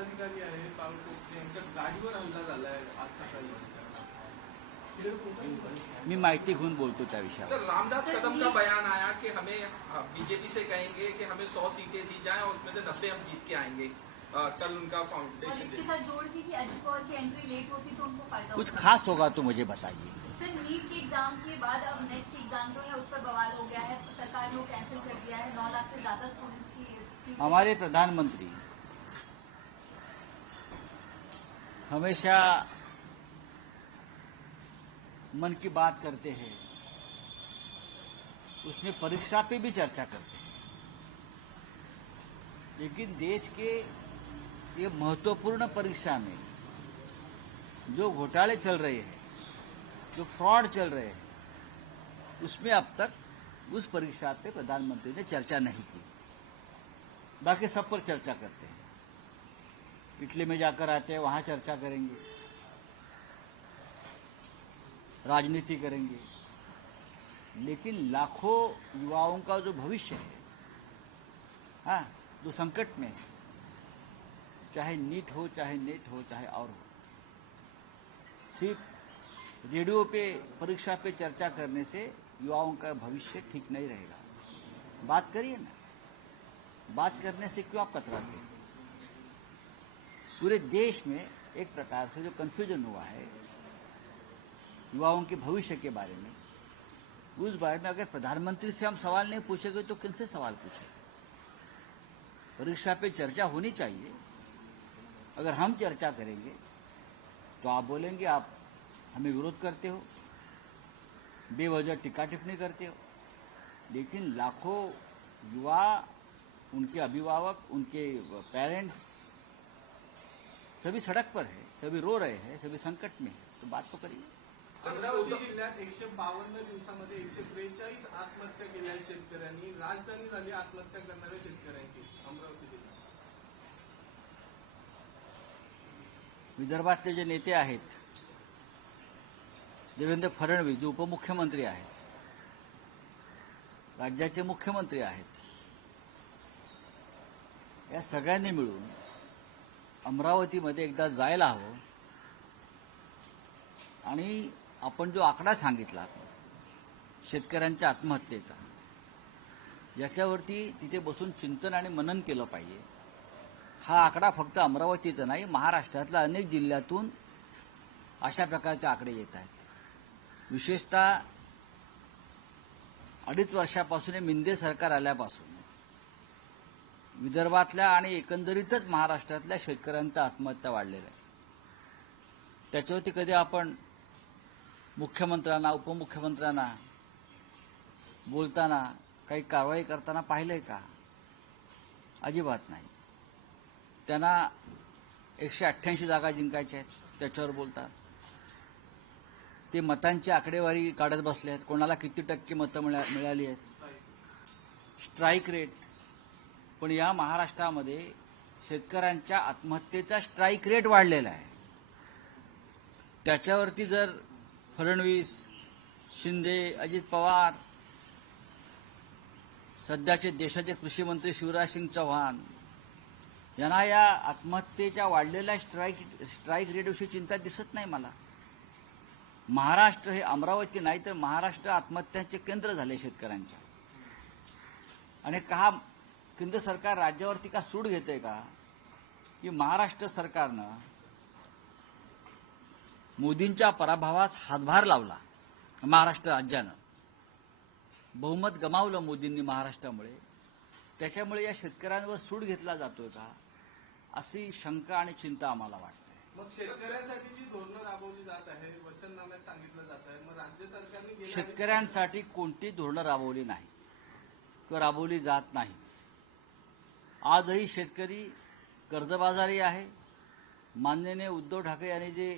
पदाधिकारी आहे पाऊल कोकणे यांच्या गाडीवर हल्ला आज सकाळी मी माहिती घेऊन बोलतो त्या विषयावर. सर रामदास कदम का बयान आया कि हमें बीजेपी से कहेंगे कि हमें सौ सीटें दी जाएँ और उसमें से नब्बे हम जीत के आएँगे। कल उनका और फाउंडेशन इसके साथ जोड़ की कि अजित पवार की एंट्री लेट होती तो उनको फ़ायदा कुछ खास होगा तो मुझे बताइए। सर नीट के एग्ज़ाम के बाद अब नेट के एग्ज़ाम जो है उस पर बवाल हो गया है। सरकार ने कैंसिल कर दिया है। नौ लाख से ज़्यादा स्टूडेंट्स की हमारे प्रधानमंत्री हमेशा मन की बात करते हैं। उसमें परीक्षा पे भी चर्चा करते हैं। लेकिन देश के ये महत्वपूर्ण परीक्षा में जो घोटाले चल रहे हैं, जो फ्रॉड चल रहे हैं, उसमें अब तक उस परीक्षा पे प्रधानमंत्री ने चर्चा नहीं की। बाकी सब पर चर्चा करते हैं। इटली में जाकर आते हैं, वहाँ चर्चा करेंगे। राजनीति करेंगे। लेकिन लाखों युवाओं का जो भविष्य है हाँ जो संकट में है, चाहे नीट हो, चाहे नेट हो, चाहे और हो, सिर्फ़ रेडियो पे, परीक्षा पे चर्चा करने से युवाओं का भविष्य ठीक नहीं रहेगा। बात करिए ना। बात करने से क्यों आप कतराते हैं? पूरे देश में एक प्रकार से जो कंफ्यूजन हुआ है, युवाओं के भविष्य के बारे में, उस बारे में अगर प्रधानमंत्री से हम सवाल नहीं पूछेंगे तो किनसे सवाल पूछेंगे? परीक्षा पे चर्चा होनी चाहिए। अगर हम चर्चा करेंगे तो आप बोलेंगे, आप हमें विरोध करते हो, बेवजह टिक्का टिप्पणी करते हो। लेकिन लाखों युवा, उनके अभिभावक, उनके पेरेंट्स सभी सड़क पर है सभी रो रहे हैं सभी संकट में है। तो बात तो करिए। अमरावती जिल्ह्यात एकशे बावन्न दिवसामध्ये एकशे त्रेचाळीस आत्महत्या केल्या शेतकऱ्यांनी. राजधानी झाली आत्महत्या करणाऱ्या शेतकऱ्यांची अमरावती जिल्ह्यात. विदर्भातले जे नेते आहेत देवेंद्र फडणवीस जे उपमुख्यमंत्री आहेत राज्याचे मुख्यमंत्री आहेत या सगळ्यांनी मिळून अमरावतीमध्ये एकदा जायला हवं. आणि आपण जो आकडा सांगितला शेतकऱ्यांच्या आत्महत्येचा याच्यावरती तिथे बसून चिंतन आणि मनन केलं पाहिजे. हा आकडा फक्त अमरावतीचा नाही महाराष्ट्रातल्या अनेक जिल्ह्यातून अशा प्रकारचे आकडे येत आहेत. विशेषतः अडीच वर्षापासून हे मिंदे सरकार आल्यापासून विदर्भातल्या आणि एकंदरीतच महाराष्ट्रातल्या शेतकऱ्यांचा आत्महत्या वाढलेल्या आहे. त्याच्यावरती कधी आपण मुख्यमंत्र्यांना उपमुख्यमंत्र्यांना बोलताना काही कारवाई करताना पाहिलंय का? अजिबात नाही. त्यांना एकशे अठ्ठ्याऐंशी जागा जिंकायच्या आहेत त्याच्यावर बोलतात. ते मतांची आकडेवारी काढत बसले आहेत कोणाला किती टक्के मतं मिळा मिळाली आहेत? स्ट्राईक रेट पण या महाराष्ट्रामध्ये शेतकऱ्यांच्या आत्महत्येचा स्ट्राईक रेट वाढलेला आहे. त्याच्यावरती जर फडणवीस शिंदे अजित पवार सध्याचे देशाचे कृषी मंत्री शिवराज सिंग चौहान यांना या आत्महत्येच्या वाढलेल्या स्ट्राईक स्ट्राईक रेटविषयी चिंता दिसत नाही मला. महाराष्ट्र हे अमरावती नाही तर महाराष्ट्र आत्महत्यांचे केंद्र झाले शेतकऱ्यांच्या. आणि का केंद्र सरकार राज्यावरती का सूड घेते का? की महाराष्ट्र सरकारनं मोदींच्या पराभवात हातभार लावला महाराष्ट्र राज्यानं. बहुमत गमावलं मोदींनी महाराष्ट्रामुळे. त्याच्यामुळे या शेतकऱ्यांवर सूड घेतला जातोय का? अशी शंका आणि चिंता आम्हाला वाटते. मग शेतकऱ्यांसाठी जी धोरणं राबवली जात आहे वचननाम्यात सांगितलं जात आहे मग राज्य सरकारने शेतकऱ्यांसाठी कोणती धोरणं राबवली नाही? किंवा राबवली जात नाही? आजही शेतकरी कर्जबाजारी आहे. मान्यने उद्धव ठाकरे यांनी जे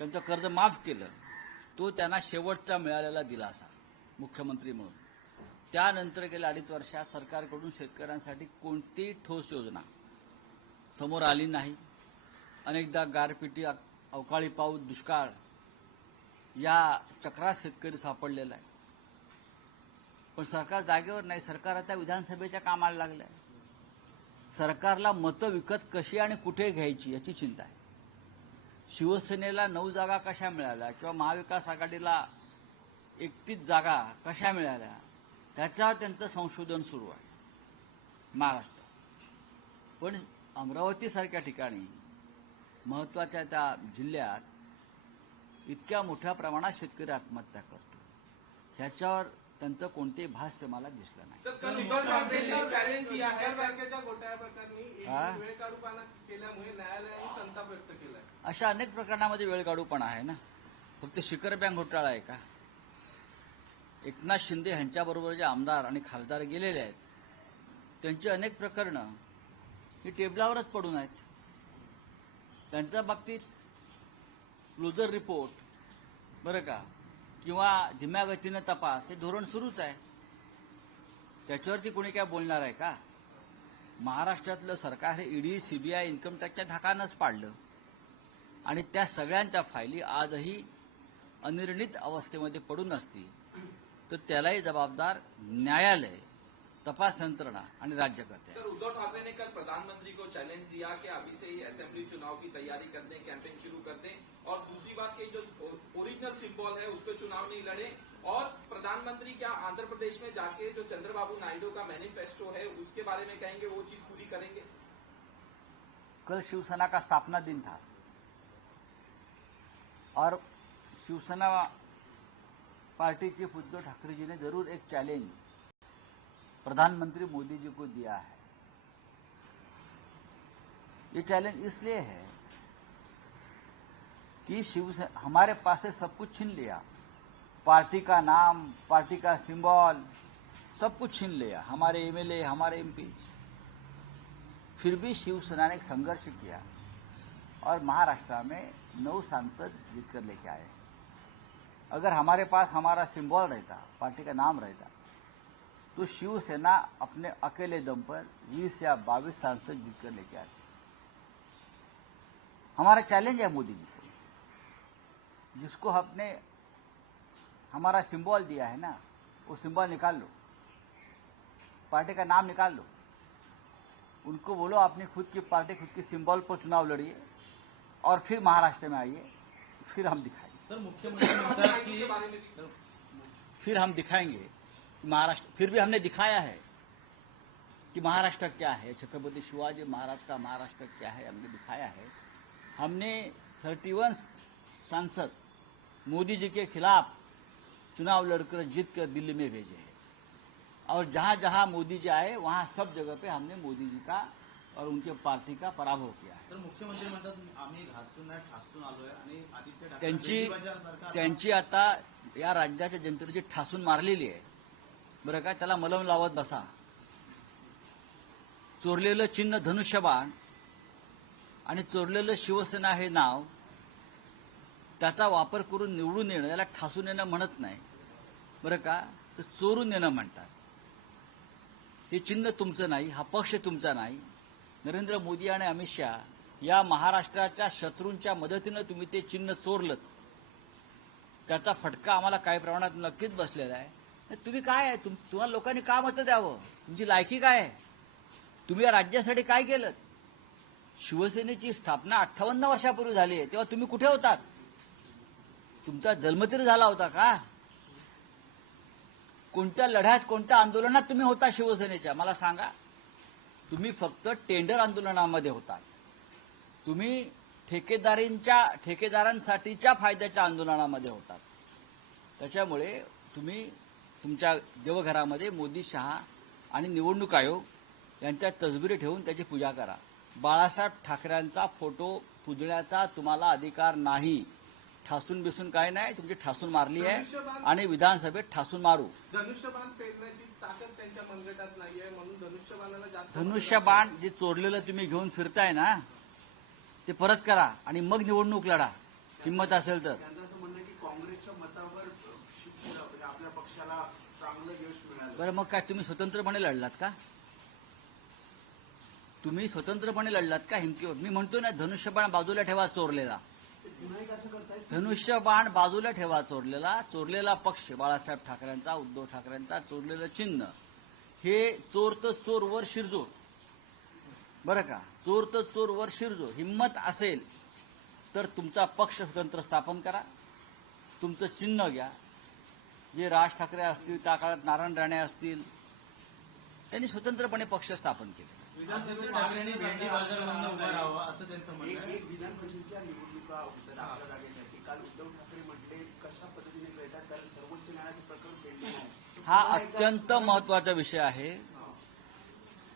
त्यांचं कर्ज माफ केलं तो त्यांना शेवटचा मिळालेला दिलासा मुख्यमंत्री म्हणून. त्यानंतर गेल्या अडीच वर्षात सरकारकडून शेतकऱ्यांसाठी कोणतीही ठोस योजना समोर आली नाही. अनेकदा गारपिटी अवकाळी पाऊस दुष्काळ या चक्रात शेतकरी सापडलेला आहे. पण सरकार जागेवर नाही. सरकार आता विधानसभेच्या कामाला लागलं आहे सरकारला मतं विकत कशी आणि कुठे घ्यायची याची चिंता आहे. शिवसेनेला नऊ जागा कशा मिळाल्या किंवा महाविकास आघाडीला एकतीस जागा कशा मिळाल्या त्याच्यावर त्यांचं संशोधन सुरू आहे. महाराष्ट्र. पण अमरावतीसारख्या ठिकाणी महत्त्वाच्या त्या जिल्ह्यात इतक्या मोठ्या प्रमाणात शेतकरी आत्महत्या करतो. ह्याच्यावर त्यांचं कोणतेही भाष्य मला दिसलं नाही. अशा अनेक प्रकरणामध्ये वेळ काढूपणा आहे ना? फक्त शिखर बँक घोटाळा आहे का? एकनाथ शिंदे यांच्याबरोबर जे आमदार आणि खासदार गेलेले आहेत त्यांची अनेक प्रकरणं ही टेबलावरच पडून आहेत. त्यांच्या बाबतीत क्लोजर रिपोर्ट बरं का? किंवा धीम्या गतीनं तपास हे धोरण सुरूच आहे. त्याच्यावरती कोणी काय बोलणार आहे का? महाराष्ट्रातलं सरकार हे ईडी सीबीआय इन्कम टॅक्सच्या धाकानंच पाडलं. आणि त्या सगळ्यांच्या फायली आजही अनिर्णित अवस्थेमध्ये पडून असतील. तर त्यालाही जबाबदार न्यायालय तपास यंत्रणा आणि राज्यकर्ते सर उद्धव ठाकरे ने कल प्रधानमंत्री को चैलेंज दिया कि अभी से ही असेंबली चुनाव की तैयारी कर दें कैंपेन शुरू कर दें और दूसरी बात कि जो ओरिजिनल सिंबल है उस पर चुनाव नहीं लड़े। और प्रधानमंत्री क्या आंध्र प्रदेश में जाके जो चंद्रबाबू नायडू का मैनिफेस्टो है उसके बारे में कहेंगे वो चीज़ पूरी करेंगे? कल शिवसेना का स्थापना दिन था। और शिवसेना पार्टी चीफ उद्धव ठाकरे जी ने ज़रूर एक चैलेंज प्रधानमंत्री मोदी जी को दिया है। ये चैलेंज इसलिए है कि शिवसेना हमारे पास से सब कुछ छीन लिया। पार्टी का नाम, पार्टी का सिंबल सब कुछ छीन लिया। हमारे एमएलए हमारे एमपी फिर भी शिवसेना ने संघर्ष किया और महाराष्ट्र में नौ सांसद जीतकर लेके आए। अगर हमारे पास हमारा सिंबल रहता, पार्टी का नाम रहता तो शिवसेना अपने अकेले दम पर 20 या 22 सांसद जीतकर लेके आती हमारा चैलेंज है मोदी जी को। जिसको हमने हमारा सिंबल दिया है ना वो सिंबल निकाल लो। पार्टी का नाम निकाल लो। उनको बोलो अपनी खुद की पार्टी खुद की सिंबल पर चुनाव लड़िए और फिर महाराष्ट्र में आइए फिर हम दिखाएँगे। सर मुख्यमंत्री फिर हम दिखाएँगे। महाराष्ट्र फिर भी हमने दिखाया है कि महाराष्ट्र क्या है। छत्रपति शिवाजी महाराज का महाराष्ट्र क्या है हमने दिखाया है। हमने थर्टी वन सांसद मोदी जी के खिलाफ चुनाव लड़कर जीत कर दिल्ली में भेजे हैं। और जहाँ जहाँ मोदी जी आए वहाँ सब जगह पे हमने मोदी जी का और उनके पार्टी का पराभव किया है। मुख्यमंत्री म्हणतात आम्ही घासून नाही ठासून आलोय. आणि आदित्य त्यांची त्यांची आता या राज्याच्या जनतेची ठासून मारलेली आहे. बरं का त्याला मलम लावत बसा. चोरलेलं चिन्ह धनुष्यबाण आणि चोरलेलं शिवसेना हे नाव त्याचा वापर करून निवडून येणं याला ठासून येणं म्हणत नाही. बरं का तर चोरून येणं म्हणतात. हे चिन्ह तुमचं नाही हा पक्ष तुमचा नाही. नरेंद्र मोदी आणि अमित शहा या महाराष्ट्राच्या शत्रूंच्या मदतीनं तुम्ही ते चिन्ह चोरलं त्याचा फटका आम्हाला काही प्रमाणात नक्कीच बसलेला आहे. तुम्ही काय आहे? तुम तुम्हाला लोकांनी का मतं द्यावं? तुमची लायकी काय आहे? तुम्ही या राज्यासाठी काय केलं? शिवसेनेची स्थापना अठ्ठावन्न वर्षापूर्वी झाली आहे. तेव्हा तुम्ही कुठे होतात? तुमचा जन्मतीर झाला होता का? कोणत्या लढ्यात कोणत्या आंदोलनात तुम्ही होता शिवसेनेच्या? मला सांगा. तुम्ही फक्त टेंडर आंदोलनामध्ये होता तुम्ही ठेकेदारींच्या ठेकेदारांसाठीच्या फायद्याच्या आंदोलनामध्ये होतात. त्याच्यामुळे तुम्ही तुमच्या देवघरामध्ये मोदी शहा आणि निवडणूक आयोग यांच्या तसबिरी ठेवून त्याची पूजा करा. बाळासाहेब ठाकरेंचा फोटो पुजण्याचा तुम्हाला अधिकार नाही. ठासून बिसून काय नाही तुमची ठासून मारली आहे आणि विधानसभेत ठासून मारू. धनुष्यबाण पेरण्याची ताकद त्यांच्या मनगटात नाहीये म्हणून धनुष्यबाणाला धनुष्यबाण जे चोरलेलं तुम्ही घेऊन फिरताय ना ते परत करा आणि मग निवडणूक लढा. हिंमत असेल तर त्यांचं असं म्हणणं आहे की काँग्रेसच्या मतावर शिव- म्हणजे आपल्या पक्षाला चांगलं यश मिळालं. बरं मग काय तुम्ही स्वतंत्रपणे लढलात का? तुम्ही स्वतंत्रपणे लढलात का हिमतीवर? मी म्हणतो ना धनुष्यबाण बाजूला ठेवा चोरलेला. धनुष्यबाण बाजूला ठेवा चोरलेला. चोरलेला पक्ष बाळासाहेब ठाकरेंचा उद्धव ठाकरेंचा चोरलेलं चिन्ह. हे चोर तर चोर वर शिरजोर. बरं का? चोर तर चोर वर शिरजो हिंमत असेल तर तुमचा पक्ष स्वतंत्र स्थापन करा. तुमचं चिन्ह घ्या. जे राज ठाकरे असतील त्या काळात नारायण राणे असतील त्यांनी स्वतंत्रपणे पक्ष स्थापन केले. विधानसभेत ठाकरेंनी भेंडी बाजारामधनं उभं राहावं असं त्यांचं म्हणणं एक आहे. एक विधान परिषदेच्या निवडणुका होतात आपल्या जागेसाठी काल उद्धव ठाकरे म्हटले कशा पद्धतीने लढतात कारण सर्वोच्च न्यायालयाचे प्रकरण पेंडिंग आहे. हा अत्यंत महत्त्वाचा विषय आहे.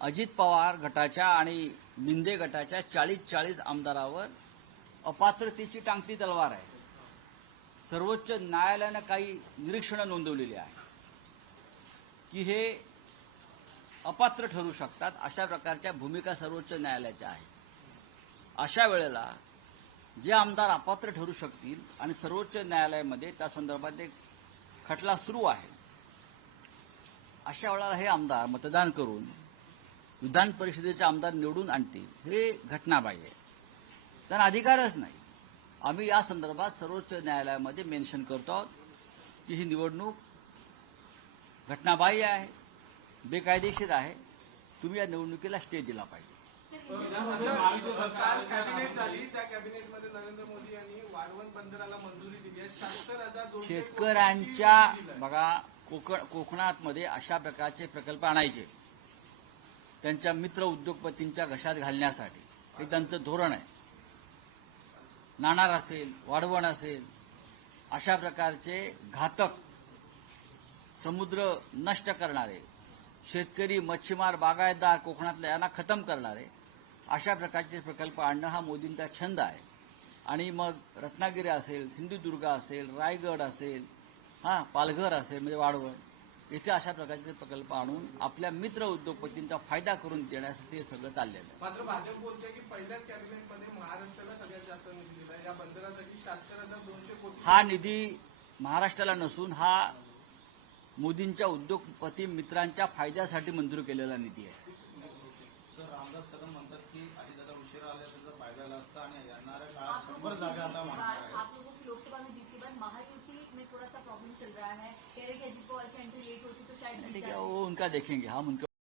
अजित पवार गटाच्या आणि मिंदे गटाच्या चाळीस चाळीस आमदारावर अपात्रतेची टांगती तलवार आहे. सर्वोच्च न्यायालयानं काही निरीक्षणं नोंदवलेली आहे की हे अपात्र ठरू शकतात अशा प्रकारच्या भूमिका सर्वोच्च न्यायालयाच्या आहेत. अशा वेळेला जे आमदार अपात्र ठरू शकतील आणि सर्वोच्च न्यायालयामध्ये त्या संदर्भात एक खटला सुरू आहे अशा वेळेला हे आमदार मतदान करून विधान परिषदेचे आमदार निवडून आणतील हे घटनाबाह्य आहे. त्यांना अधिकारच नाही. आम्ही या संदर्भात सर्वोच्च न्यायालयामध्ये मेन्शन करतो आहोत की ही निवडणूक घटनाबाह्य आहे बेकायदेशीर आहे. तुम्ही या निवडणुकीला स्टे दिला पाहिजे. शेतकऱ्यांच्या बघा कोकण कोकणातमध्ये अशा प्रकारचे प्रकल्प आणायचे. त्यांच्या मित्र उद्योगपतींच्या घशात घालण्यासाठी. हे त्यांचं धोरण आहे. नाणार असेल वाढवण असेल अशा प्रकारचे घातक समुद्र नष्ट करणारे शेतकरी मच्छीमार बागायतदार कोकणातल्या यांना खतम करणारे अशा प्रकारचे प्रकल्प आणणं हा मोदींचा छंद आहे. आणि मग रत्नागिरी असेल सिंधुदुर्ग असेल रायगड असेल हा पालघर असेल म्हणजे वाढवण इथे अशा प्रकारचे प्रकल्प आणून आपल्या मित्र उद्योगपतींचा फायदा करून देण्यासाठी हे सगळं चाललेलं आहे. या बंदरासाठी हजार दोनशे कोटी हा निधी महाराष्ट्राला नसून हा मोदींच्या उद्योगपती मित्रांच्या फायद्यासाठी मंजूर केलेला निधी आहे. सर रामदास कदम म्हणतात की आधी दादा उशिरा आल्या त्याचा फायदा झाला असता आणि येणाऱ्या काळात आप लोगों शंभर की जागा आता जीत के मागणार बाद आहे आप लोगों की लोकसभा में जीत के बाद महायुति में थोड़ा सा प्रॉब्लम चल रहा है. कह रहे कि अजीत पवार की एंट्री लेट होती तो शायद जीत ठीक है जाती। वो उनका देखेंगे. हम उनके